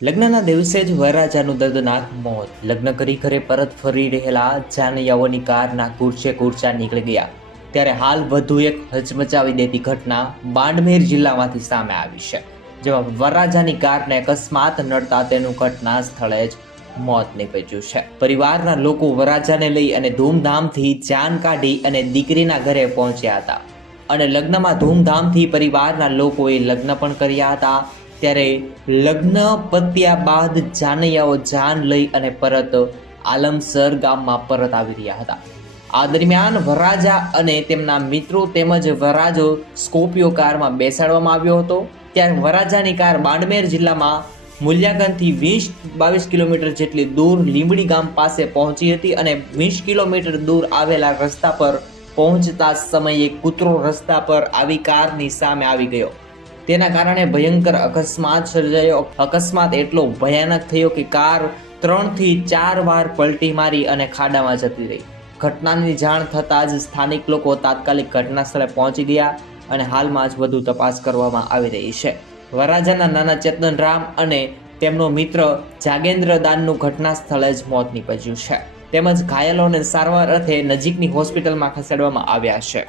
લગ્નના દિવસે જ વરરાજાનું દર્દનાક મોત. લગ્ન કરી ઘરે પરત ફરી રહેલા જાનૈયાઓની કારના કૂરચા નીકળી ગયા. ત્યારે હાલ વધુ એક હચમચાવી દેતી ઘટના બાડમેર જિલ્લામાંથી સામે આવી છે, જેમાં વરરાજાની કારને અકસ્માત નડતા તેનું ઘટના સ્થળે જ મોત નીપજ્યું છે. પરિવારના લોકો વરરાજાને લઈ અને ધૂમધામથી જાન કાઢી અને દીકરીના ઘરે પહોંચ્યા હતા અને લગ્નમાં ધૂમધામથી પરિવારના લોકોએ લગ્ન પણ કર્યા હતા. ત્યારે લગ્ન પત્યા બાદ જાનૈયાઓ જાન લઈ અને પરત આલમસર ગામમાં પરત આવી રહ્યા હતા. આ દરમિયાન વરરાજા અને તેમના મિત્રો તેમજ વરરાજો સ્કોર્પિયો કારમાં બેસાડવામાં આવ્યો હતો. ત્યારે વરરાજાની કાર બાડમેર જિલ્લામાં મૂલ્યાંકનથી 20-22 કિલોમીટર જેટલી દૂર લીંબડી ગામ પાસે પહોંચી હતી અને 20 કિલોમીટર દૂર આવેલા રસ્તા પર પહોંચતા સમયે કૂતરો રસ્તા પર આવી કારની સામે આવી ગયો. તેના કારણે ભયંકર અકસ્માત સર્જાયો. અકસ્માત એટલો ભયાનક થયો કે કાર 3 થી 4 વાર પલટી મારી અને ખાડામાં જતી રહી. ઘટનાની જાણ થતાં જ સ્થાનિક લોકો તાત્કાલિક ઘટના સ્થળે પહોંચી ગયા અને હાલમાં જ વધુ તપાસ કરવામાં આવી રહી છે. વરરાજાના નાના ચેતન રામ અને તેમનો મિત્ર જાગેન્દ્ર દાનનું ઘટના સ્થળે જ મોત નીપજ્યું છે, તેમજ ઘાયલોને સારવાર અર્થે નજીકની હોસ્પિટલમાં ખસેડવામાં આવ્યા છે.